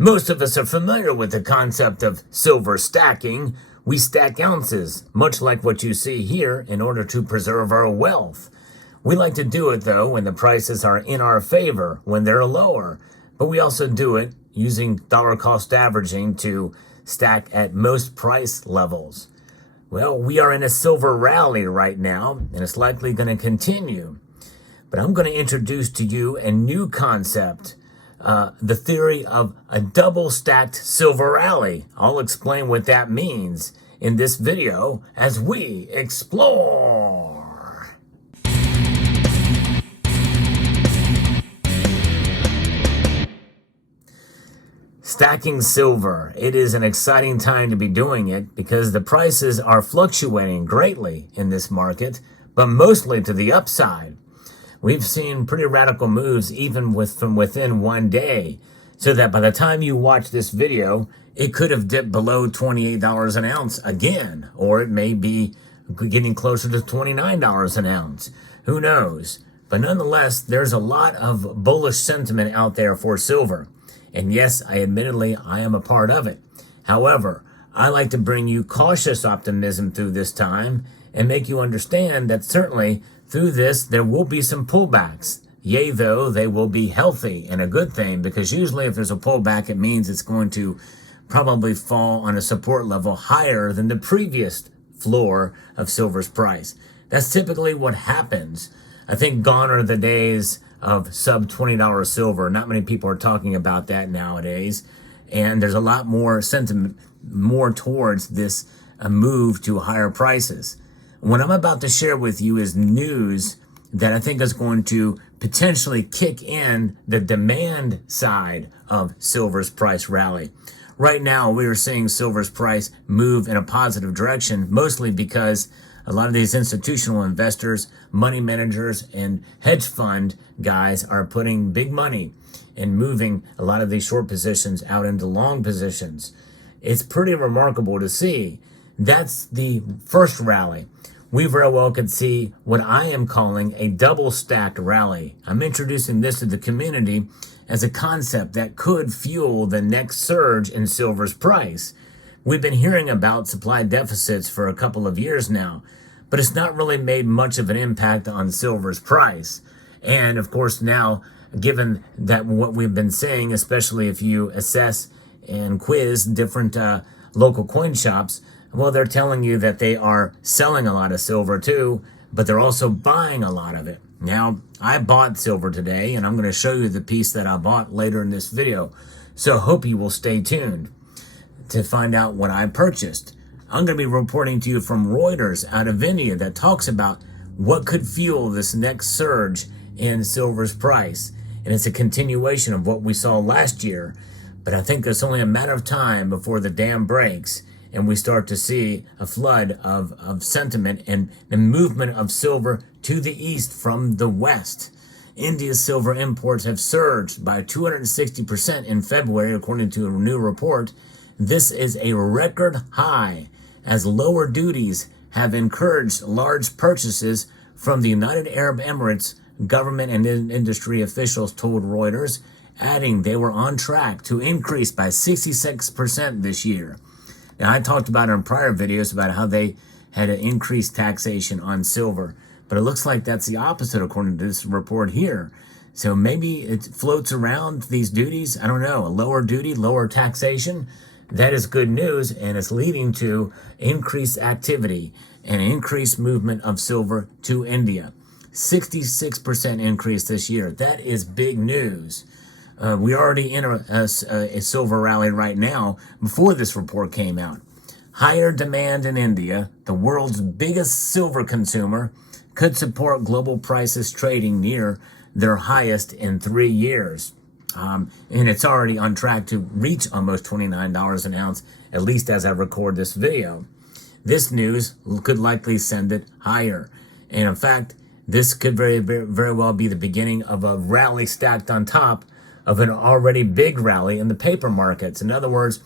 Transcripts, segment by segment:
Most of us are familiar with the concept of silver stacking. We stack ounces, much like what you see here, in order to preserve our wealth. We like to do it, though, when the prices are in our favor, when they're lower. But we also do it using dollar cost averaging to stack at most price levels. Well, we are in a silver rally right now, and it's likely going to continue. But I'm going to introduce to you a new concept, the theory of a double-stacked silver rally. I'll explain what that means in this video as we explore. Stacking silver. It is an exciting time to be doing it because the prices are fluctuating greatly in this market, but mostly to the upside. We've seen pretty radical moves even from within one day, so that by the time you watch this video, it could have dipped below $28 an ounce again, or it may be getting closer to $29 an ounce. Who knows? But nonetheless, there's a lot of bullish sentiment out there for silver. And yes, I am a part of it. However, I like to bring you cautious optimism through this time and make you understand that certainly through this, there will be some pullbacks. Yea, though, they will be healthy and a good thing, because usually if there's a pullback, it means it's going to probably fall on a support level higher than the previous floor of silver's price. That's typically what happens. I think gone are the days of sub $20 silver. Not many people are talking about that nowadays. And there's a lot more sentiment more towards this move to higher prices. What I'm about to share with you is news that I think is going to potentially kick in the demand side of silver's price rally. Right now, we are seeing silver's price move in a positive direction, mostly because a lot of these institutional investors, money managers, and hedge fund guys are putting big money and moving a lot of these short positions out into long positions. It's pretty remarkable to see. That's the first rally. We very well could see what I am calling a double-stacked rally. I'm introducing this to the community as a concept that could fuel the next surge in silver's price. We've been hearing about supply deficits for a couple of years now, but it's not really made much of an impact on silver's price. And of course now, given that what we've been saying, especially if you assess and quiz different local coin shops, well, they're telling you that they are selling a lot of silver too, but they're also buying a lot of it. Now, I bought silver today, and I'm going to show you the piece that I bought later in this video. So I hope you will stay tuned to find out what I purchased. I'm going to be reporting to you from Reuters out of India that talks about what could fuel this next surge in silver's price. And it's a continuation of what we saw last year. But I think it's only a matter of time before the dam breaks and we start to see a flood of sentiment and the movement of silver to the east from the west. India's silver imports have surged by 260% in February, according to a new report. This is a record high, as lower duties have encouraged large purchases from the United Arab Emirates. Government and industry officials told Reuters, adding they were on track to increase by 66% this year. Now, I talked about in prior videos about how they had an increased taxation on silver, but it looks like that's the opposite according to this report here. So maybe it floats around these duties. I don't know, a lower duty, lower taxation. That is good news, and it's leading to increased activity and increased movement of silver to India. 66% increase this year. That is big news. We're already in a silver rally right now before this report came out. Higher demand in India, the world's biggest silver consumer, could support global prices trading near their highest in 3 years. And it's already on track to reach almost $29 an ounce, at least as I record this video. This news could likely send it higher. And in fact, this could very well be the beginning of a rally stacked on top of an already big rally in the paper markets. In other words,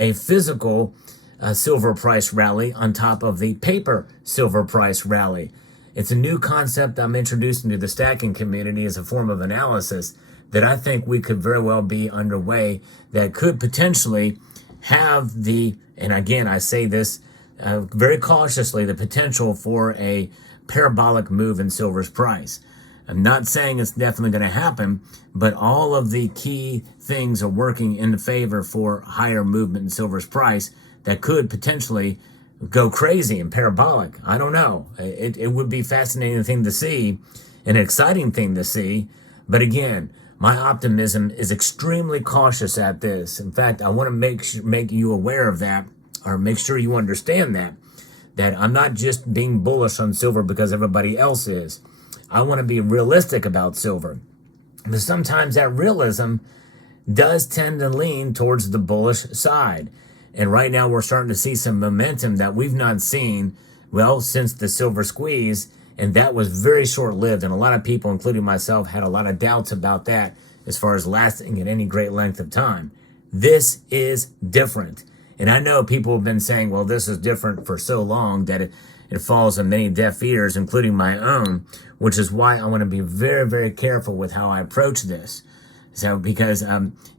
a physical silver price rally on top of the paper silver price rally. It's a new concept I'm introducing to the stacking community as a form of analysis, that I think we could very well be underway that could potentially have the, and again, I say this very cautiously, the potential for a parabolic move in silver's price. I'm not saying it's definitely going to happen, but all of the key things are working in the favor for higher movement in silver's price that could potentially go crazy and parabolic. I don't know. It would be a fascinating thing to see, an exciting thing to see. But again, my optimism is extremely cautious at this. In fact, I want to make you aware of that, or make sure you understand that I'm not just being bullish on silver because everybody else is. I want to be realistic about silver. But sometimes that realism does tend to lean towards the bullish side. And right now we're starting to see some momentum that we've not seen, well, since the silver squeeze. And that was very short-lived. And a lot of people, including myself, had a lot of doubts about that as far as lasting at any great length of time. This is different. And I know people have been saying, well, this is different for so long that it falls on many deaf ears, including my own, which is why I want to be very, very careful with how I approach this. So, because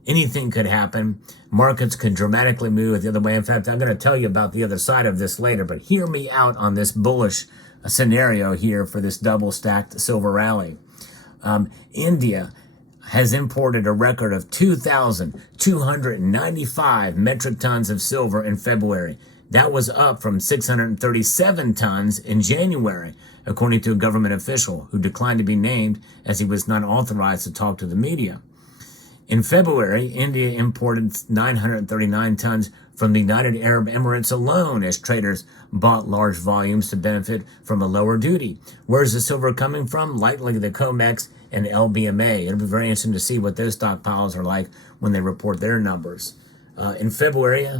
anything could happen, markets could dramatically move the other way. In fact, I'm going to tell you about the other side of this later, but hear me out on this bullish scenario here for this double stacked silver rally. India has imported a record of 2,295 metric tons of silver in February. That was up from 637 tons in January, according to a government official who declined to be named as he was not authorized to talk to the media. In February, India imported 939 tons from the United Arab Emirates alone as traders bought large volumes to benefit from a lower duty. Where's the silver coming from? Likely the COMEX and LBMA. It'll be very interesting to see what those stockpiles are like when they report their numbers. In February,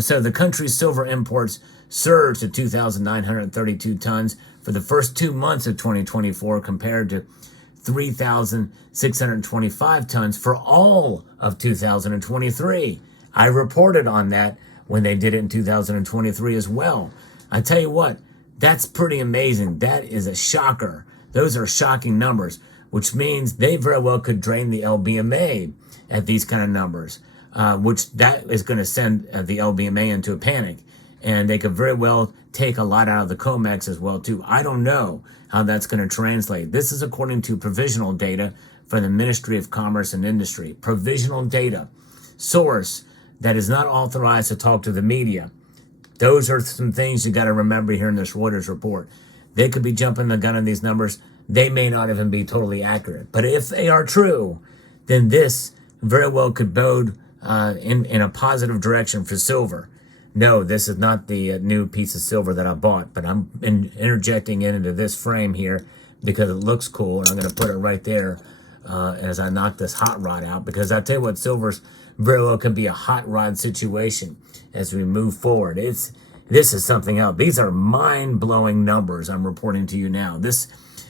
so the country's silver imports surged to 2,932 tons for the first 2 months of 2024 compared to 3,625 tons for all of 2023. I reported on that when they did it in 2023 as well. I tell you what, that's pretty amazing. That is a shocker. Those are shocking numbers, which means they very well could drain the LBMA at these kind of numbers, which that is going to send the LBMA into a panic. And they could very well take a lot out of the COMEX as well, too. I don't know how that's going to translate. This is according to provisional data from the Ministry of Commerce and Industry. Provisional data. Source that is not authorized to talk to the media. Those are some things you got to remember here in this Reuters report. They could be jumping the gun on these numbers. They may not even be totally accurate. But if they are true, then this very well could bode in a positive direction for silver. No, this is not the new piece of silver that I bought, but I'm interjecting it into this frame here because it looks cool, and I'm going to put it right there as I knock this hot rod out, because I tell you what, silver's very well can be a hot rod situation as we move forward. This is something else. These are mind-blowing numbers I'm reporting to you now. This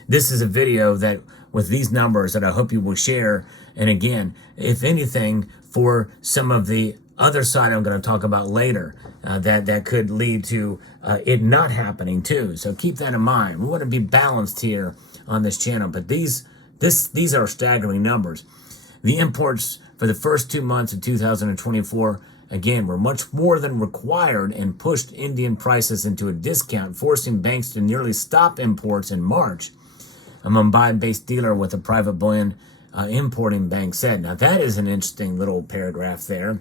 is a video that with these numbers that I hope you will share. And again, if anything, for some of the other side I'm going to talk about later, that could lead to it not happening too. So keep that in mind. We want to be balanced here on this channel, but these are staggering numbers. The imports for the first 2 months of 2024, again, were much more than required and pushed Indian prices into a discount, forcing banks to nearly stop imports in March. A Mumbai-based dealer with a private bullion importing bank said. Now, that is an interesting little paragraph there.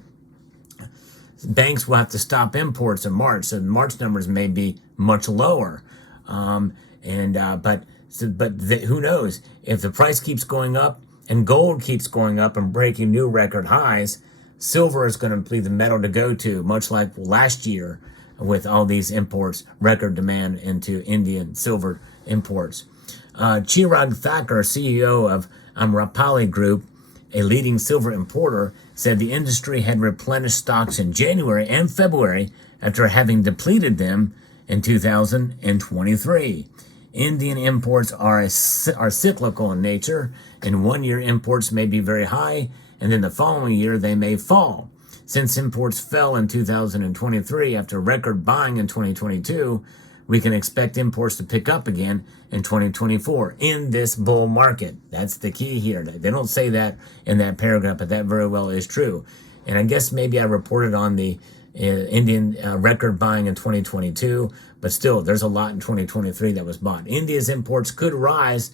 Banks will have to stop imports in March, so March numbers may be much lower. But who knows? If the price keeps going up and gold keeps going up and breaking new record highs, silver is going to be the metal to go to, much like last year with all these imports, record demand into Indian silver imports. Chirag Thakur, CEO of Amrapali Group, a leading silver importer, said the industry had replenished stocks in January and February after having depleted them in 2023. Indian imports are cyclical in nature. In 1 year, imports may be very high, and then the following year they may fall. Since imports fell in 2023 after record buying in 2022, we can expect imports to pick up again in 2024 in this bull market. That's the key here. They don't say that in that paragraph, but that very well is true. And I guess maybe I reported on the Indian record buying in 2022, but still there's a lot in 2023 that was bought. India's imports could rise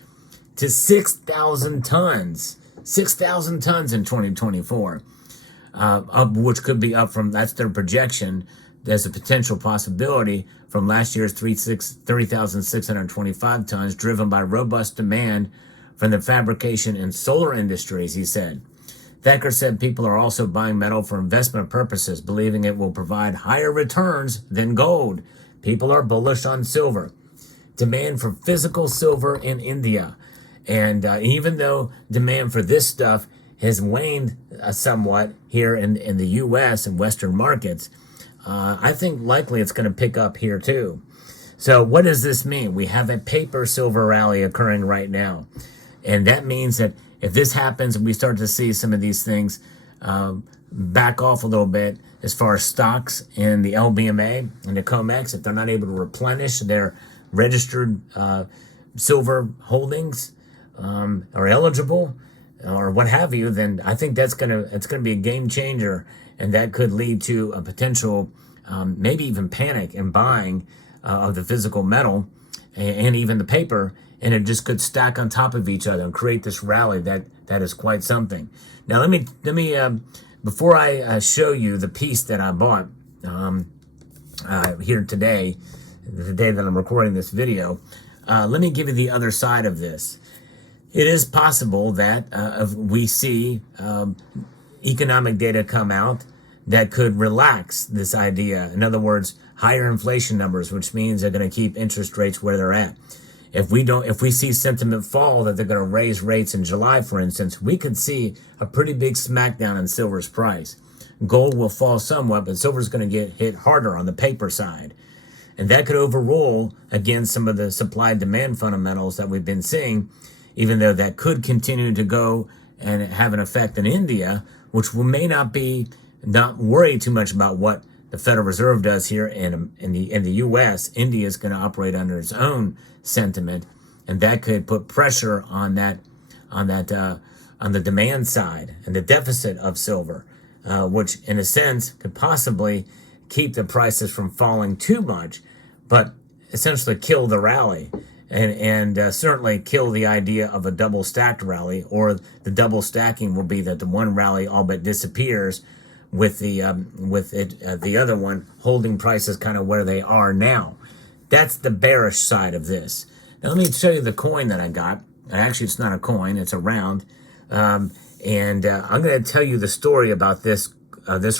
to 6,000 tons. 6,000 tons in 2024, which could be up from, that's their projection. There's a potential possibility from last year's 30,625 tons, driven by robust demand from the fabrication and solar industries, he said. Thacker said people are also buying metal for investment purposes, believing it will provide higher returns than gold. People are bullish on silver. Demand for physical silver in India. And even though demand for this stuff has waned somewhat here in the U.S. and Western markets, I think likely it's going to pick up here too. So what does this mean? We have a paper silver rally occurring right now. And that means that if this happens and we start to see some of these things back off a little bit as far as stocks in the LBMA and the COMEX, if they're not able to replenish their registered silver holdings, are eligible or what have you, then I think it's gonna be a game changer, and that could lead to a potential maybe even panic in buying of the physical metal and even the paper, and it just could stack on top of each other and create this rally that is quite something. Now let me before I show you the piece that I bought here today, the day that I'm recording this video, let me give you the other side of this. It is possible that we see economic data come out that could relax this idea. In other words, higher inflation numbers, which means they're going to keep interest rates where they're at. If we see sentiment fall, that they're going to raise rates in July, for instance, we could see a pretty big smackdown in silver's price. Gold will fall somewhat, but silver's going to get hit harder on the paper side. And that could overrule, again, some of the supply-demand fundamentals that we've been seeing, even though that could continue to go and have an effect in India, which we may not worry too much about what the Federal Reserve does here in the U.S. India is going to operate under its own sentiment, and that could put pressure on the demand side and the deficit of silver, which in a sense could possibly keep the prices from falling too much, but essentially kill the rally. And certainly kill the idea of a double stacked rally, or the double stacking will be that the one rally all but disappears with the other one holding prices kind of where they are now. That's the bearish side of this. Now let me show you the coin that I got. Actually, it's not a coin; it's a round. I'm going to tell you the story about this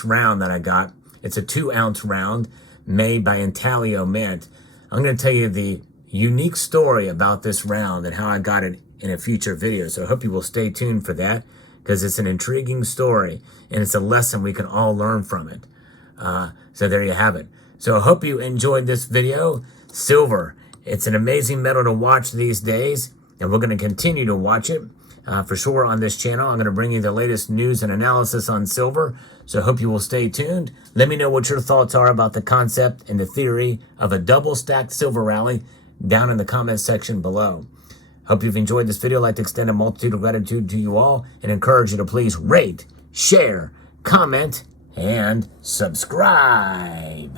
round that I got. It's a 2-ounce round made by Intaglio Mint. I'm going to tell you the unique story about this round and how I got it in a future video. So I hope you will stay tuned for that, because it's an intriguing story and it's a lesson we can all learn from it. So there you have it. So I hope you enjoyed this video. Silver, it's an amazing metal to watch these days, and we're going to continue to watch it for sure on this channel. I'm going to bring you the latest news and analysis on silver. So I hope you will stay tuned. Let me know what your thoughts are about the concept and the theory of a double stacked silver rally down in the comments section below. Hope you've enjoyed this video. I'd like to extend a multitude of gratitude to you all and encourage you to please rate, share, comment, and subscribe.